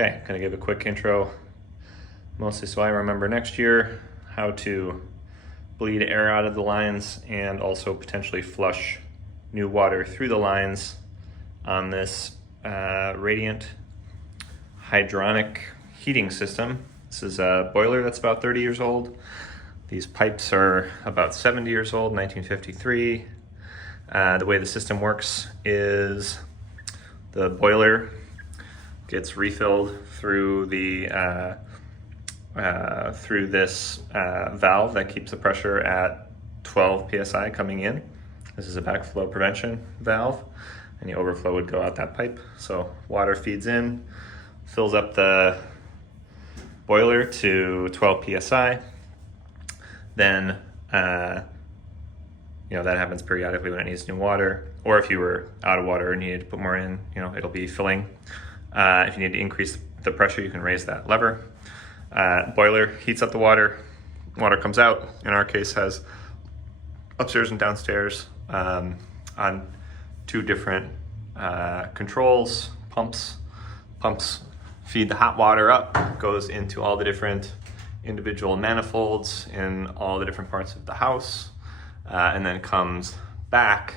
Okay, gonna give a quick intro, mostly so I remember next year how to bleed air out of the lines and also potentially flush new water through the lines on this radiant hydronic heating system. This is a boiler that's about 30 years old. These pipes are about 70 years old, 1953. The way the system works is the boiler gets refilled through the through this valve that keeps the pressure at 12 psi coming in. This is a backflow prevention valve. Any overflow would go out that pipe. So water feeds in, fills up the boiler to 12 psi. Then that happens periodically when it needs new water, or if you were out of water and needed to put more in, it'll be filling. If you need to increase the pressure, you can raise that lever. Boiler heats up the water. Water comes out. In our case, has upstairs and downstairs on two different controls, pumps. Pumps feed the hot water up, goes into all the different individual manifolds in all the different parts of the house, and then comes back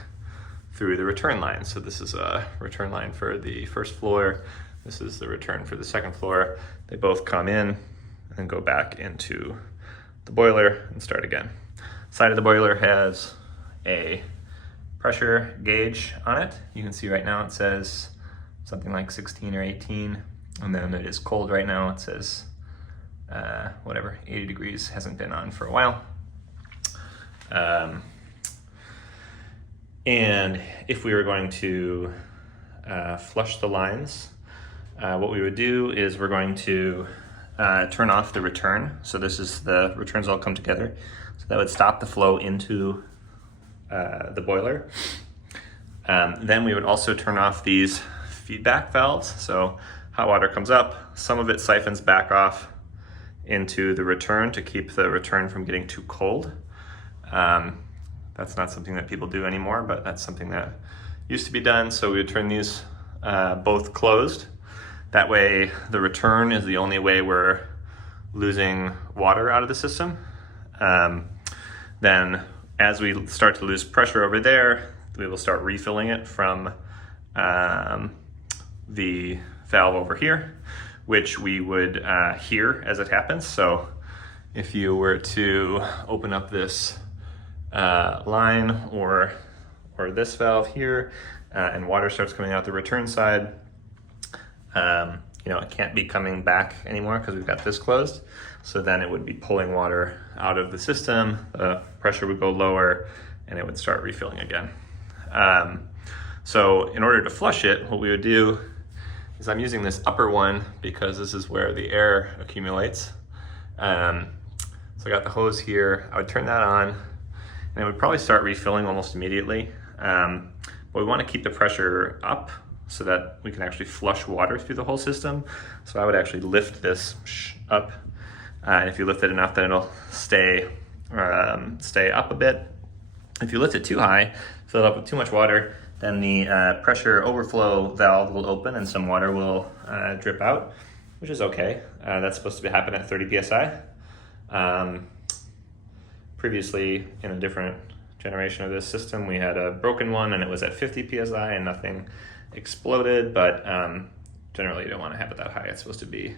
through the return line. So this is a return line for the first floor. This is the return for the second floor. They both come in and go back into the boiler and start again. Side of the boiler has a pressure gauge on it. You can see right now it says something like 16 or 18, and then it is cold right now. It says 80 degrees, hasn't been on for a while. And if we were going to flush the lines, what we would do is we're going to turn off the return. So this is the returns all come together. So that would stop the flow into the boiler. Then we would also turn off these feedback valves. So hot water comes up, some of it siphons back off into the return to keep the return from getting too cold. That's not something that people do anymore, but that's something that used to be done. So we would turn these both closed. That way the return is the only way we're losing water out of the system. Then as we start to lose pressure over there, we will start refilling it from the valve over here, which we would hear as it happens. So if you were to open up this line or this valve here, and water starts coming out the return side, it can't be coming back anymore because we've got this closed. So then it would be pulling water out of the system, the pressure would go lower, and it would start refilling again. So in order to flush it, what we would do is, I'm using this upper one because this is where the air accumulates. So I got the hose here. I would turn that on, and it would probably start refilling almost immediately. But we want to keep the pressure up so that we can actually flush water through the whole system. So I would actually lift this up, and if you lift it enough, then it'll stay up a bit. If you lift it too high, fill it up with too much water, then the pressure overflow valve will open and some water will drip out, which is okay. That's supposed to happen at 30 psi. Previously, in a different generation of this system, we had a broken one and it was at 50 psi and nothing exploded, but generally you don't want to have it that high. It's supposed to be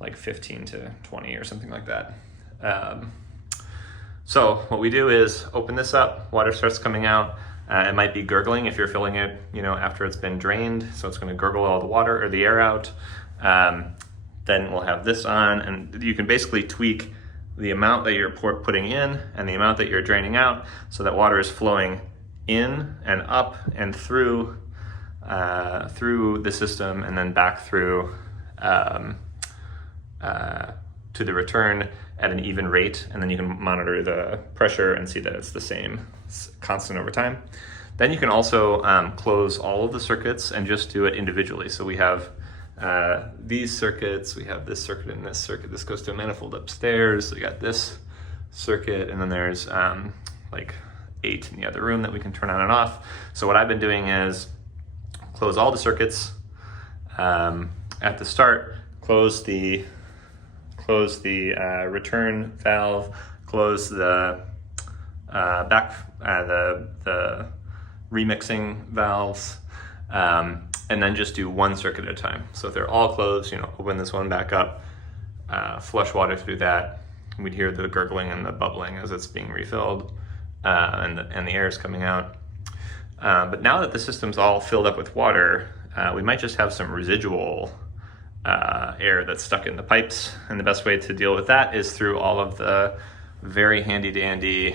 like 15 to 20 or something like that. So what we do is open this up, water starts coming out. It might be gurgling if you're filling it, after it's been drained. So it's going to gurgle all the water or the air out. Then we'll have this on, and you can basically tweak the amount that you're putting in and the amount that you're draining out so that water is flowing in and up and through the system and then back through to the return at an even rate. And then you can monitor the pressure and see that it's the same, constant over time. Then you can also close all of the circuits and just do it individually. So we have these circuits, we have this circuit and this circuit. This goes to a manifold upstairs. So we got this circuit, and then there's like 8 in the other room that we can turn on and off. So what I've been doing is close all the circuits, at the start, close the return valve, close the the remixing valves, and then just do one circuit at a time. So if they're all closed, open this one back up, flush water through that. We'd hear the gurgling and the bubbling as it's being refilled, and the air is coming out. But now that the system's all filled up with water, we might just have some residual air that's stuck in the pipes. And the best way to deal with that is through all of the very handy dandy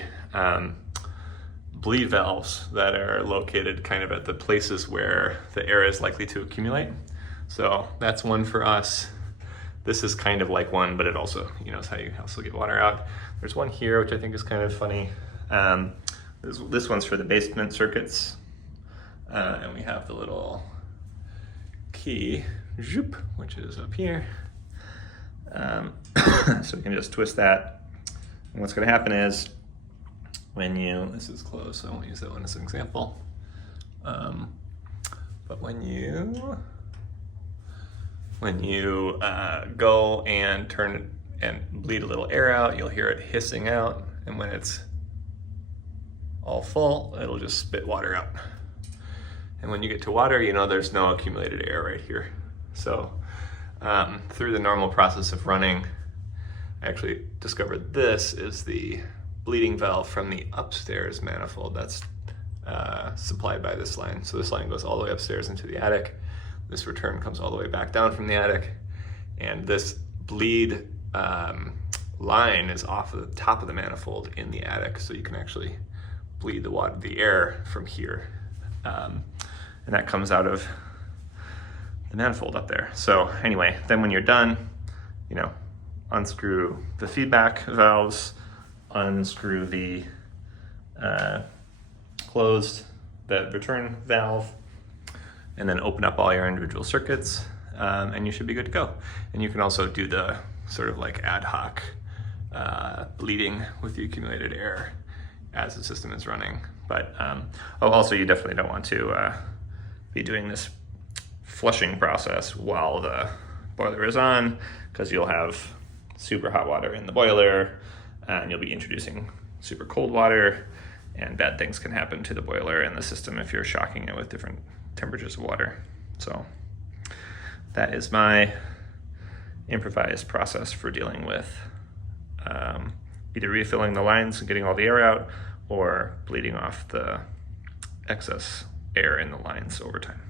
bleed valves that are located kind of at the places where the air is likely to accumulate. So that's one for us. This is kind of like one, but it also, is how you also get water out. There's one here, which I think is kind of funny. This one's for the basement circuits. And we have the little key, which is up here. So we can just twist that. And what's gonna happen is this is closed, so I won't use that one as an example. But when you go and turn it and bleed a little air out, you'll hear it hissing out. And when it's all full, it'll just spit water out. And when you get to water, there's no accumulated air right here. So through the normal process of running, I actually discovered this is the bleeding valve from the upstairs manifold that's supplied by this line. So this line goes all the way upstairs into the attic. This return comes all the way back down from the attic. And this bleed line is off of the top of the manifold in the attic, so you can actually bleed the air from here. And that comes out of the manifold up there. So anyway, then when you're done, unscrew the feedback valves, unscrew the the return valve, and then open up all your individual circuits, and you should be good to go. And you can also do the sort of like ad hoc bleeding with the accumulated air as the system is running. But also you definitely don't want to be doing this flushing process while the boiler is on, because you'll have super hot water in the boiler and you'll be introducing super cold water, and bad things can happen to the boiler and the system if you're shocking it with different temperatures of water. So that is my improvised process for dealing with either refilling the lines and getting all the air out, or bleeding off the excess air in the lines over time.